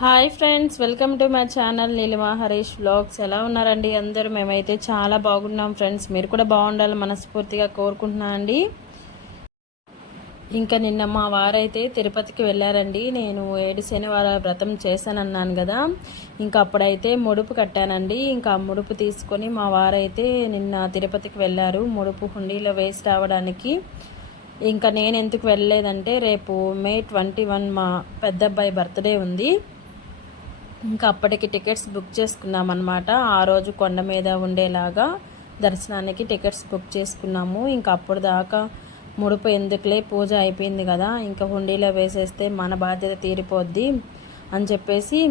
Hi friends, welcome to my channel Neelima Harish vlogs. ఎలా ఉన్నారండి అందరూ? మేమైతే చాలా బాగున్నాం ఫ్రెండ్స్. మీరు కూడా బాగుండాలని మనస్ఫూర్తిగా కోరుకుంటున్నానండి. ఇంకా నిన్న మా వారైతే తిరుపతికి వెళ్ళారండి. నేను 7 శనివారాల వ్రతం చేశానన్నాను కదా, ఇంకా అప్పుడైతే ముడుపు కట్టానండి. ఇంకా ముడుపు తీసుకొని మా వారైతే నిన్న తిరుపతికి వెళ్ళారు ముడుపు హుండీలో వేసి రావడానికి. ఇంకా నేను ఎందుకు వెళ్ళలేదంటే, రేపు మే 21 మా పెద్ద అబ్బాయి బర్త్డే ఉంది. ఇంకా అప్పటికి టికెట్స్ బుక్ చేసుకున్నామన్నమాట. ఆ రోజు కొండ మీద ఉండేలాగా దర్శనానికి టికెట్స్ బుక్ చేసుకున్నాము. ఇంకా అప్పుడు దాకా ముడుపు ఎందుకులే, పూజ అయిపోయింది కదా, ఇంకా హుండీలో వేసేస్తే మన బాధ్యత తీరిపోద్ది అని చెప్పేసి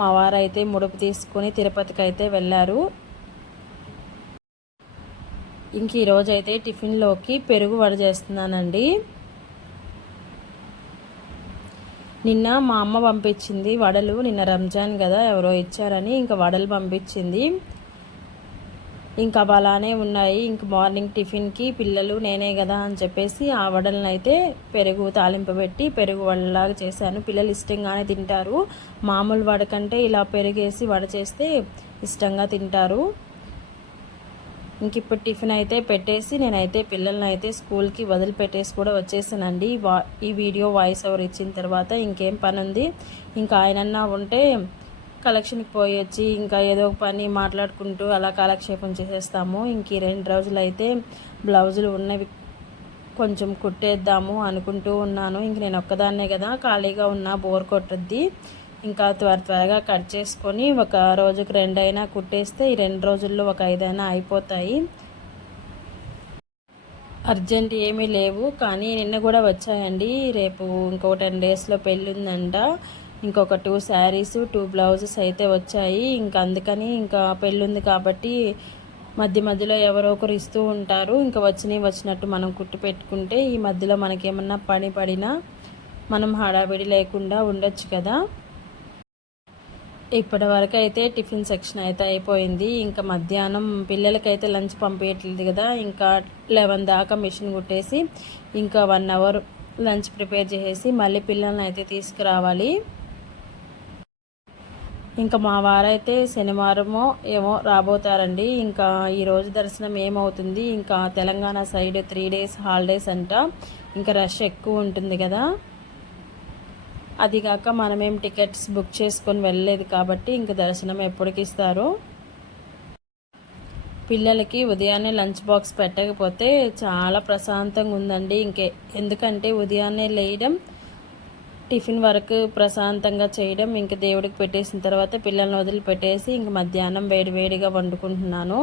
మా వారైతే ముడుపు తీసుకొని తిరుపతికి అయితే వెళ్ళారు. ఇంక ఈరోజైతే టిఫిన్లోకి పెరుగు వడ చేస్తున్నానండి. నిన్న మా అమ్మ పంపించింది వడలు. నిన్న రంజాన్ కదా, ఎవరో ఇచ్చారని ఇంకా వడలు పంపించింది. ఇంకా అలానే ఉన్నాయి. ఇంక మార్నింగ్ టిఫిన్కి పిల్లలు నేనే కదా అని చెప్పేసి ఆ వడలను అయితే పెరుగు తాలింపు పెట్టి పెరుగు వడలాగా చేశాను. పిల్లలు ఇష్టంగానే తింటారు. మామూలు వడ కంటే ఇలా పెరుగేసి వడ చేస్తే ఇష్టంగా తింటారు. ఇంక ఇప్పుడు టిఫిన్ అయితే పెట్టేసి నేనైతే పిల్లల్ని అయితే స్కూల్కి వదిలిపెట్టేసి కూడా వచ్చేసానండి. ఈ వీడియో వాయిస్ ఓవర్ ఇచ్చిన తర్వాత ఇంకేం పని ఉంది, ఇంకా ఆయనన్నా ఉంటే కలెక్షన్కి పోయి వచ్చి ఇంకా ఏదో ఒక పని మాట్లాడుకుంటూ అలా కాలక్షేపం చేసేస్తాము. ఇంక ఈ 2 రోజులు అయితే బ్లౌజులు ఉన్నవి కొంచెం కుట్టేద్దాము అనుకుంటూ ఉన్నాను. ఇంక నేను ఒక్కదాన్నే కదా, ఖాళీగా ఉన్నా, బోర్ కొట్టుద్ది. ఇంకా త్వరగా కట్ చేసుకొని ఒక రోజుకి 2 అయినా కుట్టేస్తే ఈ 2 రోజుల్లో ఒక 5 అయినా అయిపోతాయి. అర్జెంట్ ఏమీ లేవు, కానీ నిన్న కూడా వచ్చాయండి. రేపు ఇంకో 10 డేస్లో పెళ్ళి ఉందంట. ఇంకొక 2 శారీస్ 2 బ్లౌజెస్ అయితే వచ్చాయి. ఇంకా అందుకని ఇంకా పెళ్ళి ఉంది కాబట్టి మధ్యలో ఎవరో ఒకరు ఇస్తూ ఉంటారు. ఇంకా వచ్చినట్టు మనం కుట్టి పెట్టుకుంటే ఈ మధ్యలో మనకేమన్నా పని పడినా మనం హడావిడి లేకుండా ఉండొచ్చు కదా. ఇప్పటి వరకు అయితే టిఫిన్ సెక్షన్ అయితే అయిపోయింది. ఇంకా మధ్యాహ్నం పిల్లలకైతే లంచ్ పంపించట్లేదు కదా, ఇంకా 11 దాకా మిషన్ కుట్టేసి ఇంకా 1 అవర్ లంచ్ ప్రిపేర్ చేసేసి మళ్ళీ పిల్లల్ని అయితే తీసుకురావాలి. ఇంకా మా వారైతే శనివారమో ఏమో రాబోతారండి. ఇంకా ఈరోజు దర్శనం ఏమవుతుంది, ఇంకా తెలంగాణ సైడ్ 3 డేస్ హాలిడేస్ అంట. ఇంకా రష్ ఎక్కువ ఉంటుంది కదా, అదిగాక మనమేం టికెట్స్ బుక్ చేసుకొని వెళ్ళలేదు కాబట్టి ఇంక దర్శనం ఎప్పటికి ఇస్తారో. పిల్లలకి ఉదయాన్నే లంచ్ బాక్స్ పెట్టకపోతే చాలా ప్రశాంతంగా ఉందండి. ఎందుకంటే ఉదయాన్నే లేయడం, టిఫిన్ వరకు ప్రశాంతంగా చేయడం, ఇంక దేవుడికి పెట్టేసిన తర్వాత పిల్లల్ని వదిలిపెట్టేసి ఇంక మధ్యాహ్నం వేడివేడిగా వండుకుంటున్నాను.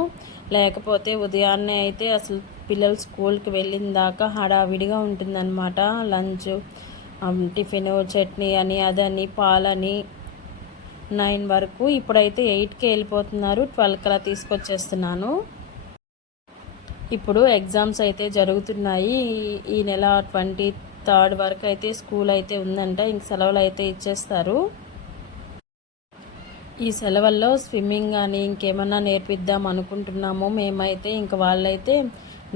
లేకపోతే ఉదయాన్నే అయితే అసలు పిల్లలు స్కూల్కి వెళ్ళిన దాకా హడావిడిగా ఉంటుందన్నమాట. లంచ్, టిఫిన్, చట్నీ అని అదని పాలని 9 వరకు. ఇప్పుడైతే 8కే వెళ్ళిపోతున్నారు, 12కి అలా తీసుకొచ్చేస్తున్నాను. ఇప్పుడు ఎగ్జామ్స్ అయితే జరుగుతున్నాయి. ఈ నెల 23 వరకు అయితే స్కూల్ అయితే ఉందంట. ఇంక సెలవులు అయితే ఇచ్చేస్తారు. ఈ సెలవుల్లో స్విమ్మింగ్ కానీ ఇంకేమన్నా నేర్పిద్దాం అనుకుంటున్నాము మేమైతే. ఇంక వాళ్ళైతే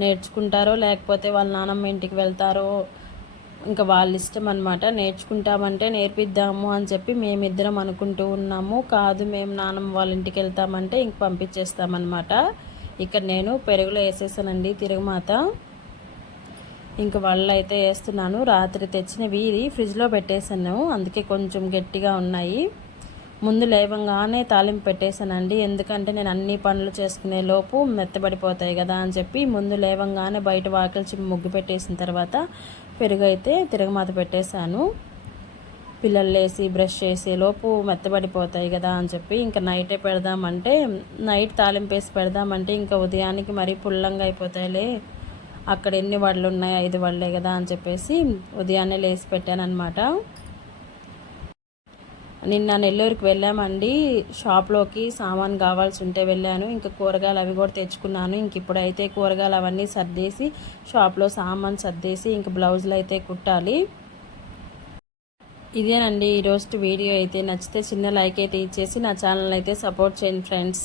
నేర్చుకుంటారో లేకపోతే వాళ్ళ నాన్నమ్మ ఇంటికి వెళ్తారో ఇంకా వాళ్ళ ఇష్టం అనమాట. నేర్చుకుంటామంటే నేర్పిద్దాము అని చెప్పి మేమిద్దరం అనుకుంటూ ఉన్నాము. కాదు మేము నాన్నమ్మ వాళ్ళ ఇంటికి వెళ్తామంటే ఇంక పంపించేస్తామన్నమాట. ఇక్కడ నేను పెరుగులో వేసేసానండి తిరుగుమాత. ఇంక వాళ్ళు అయితే వేస్తున్నాను. రాత్రి తెచ్చినవి ఇది ఫ్రిడ్జ్లో పెట్టేశాను, అందుకే కొంచెం గట్టిగా ఉన్నాయి. ముందు లేవంగానే తాలింపు పెట్టేశానండి, ఎందుకంటే నేను అన్ని పనులు చేసుకునే లోపు మెత్తబడిపోతాయి కదా అని చెప్పి ముందు లేవంగానే బయట వాకిల్చి ముగ్గు పెట్టేసిన తర్వాత పెరుగు అయితే తిరగమాత పెట్టేశాను. పిల్లలు లేసి బ్రష్ చేసే లోపు మెత్తబడిపోతాయి కదా అని చెప్పి ఇంకా నైటే పెడదామంటే, నైట్ తాలింపు వేసి పెడదామంటే ఇంకా ఉదయానికి మరీ పుల్లంగా అయిపోతాయిలే, అక్కడ ఎన్ని వడలు ఉన్నాయి 5 వడలే కదా అని చెప్పేసి ఉదయాన్నే లేసి పెట్టాను అనమాట. నిన్న నెల్లూరుకి వెళ్ళామండి. షాప్లోకి సామాన్ కావాల్సి ఉంటే వెళ్ళాను. ఇంకా కూరగాయలు అవి కూడా తెచ్చుకున్నాను. ఇంక ఇప్పుడైతే కూరగాయలు అవన్నీ సర్దేసి షాప్లో సామాన్ సర్దేసి ఇంక బ్లౌజులు అయితే కుట్టాలి. ఇదేనండి ఈరోజు వీడియో అయితే. నచ్చితే చిన్న లైక్ అయితే ఇచ్చేసి నా ఛానల్ అయితే సపోర్ట్ చేయండి ఫ్రెండ్స్.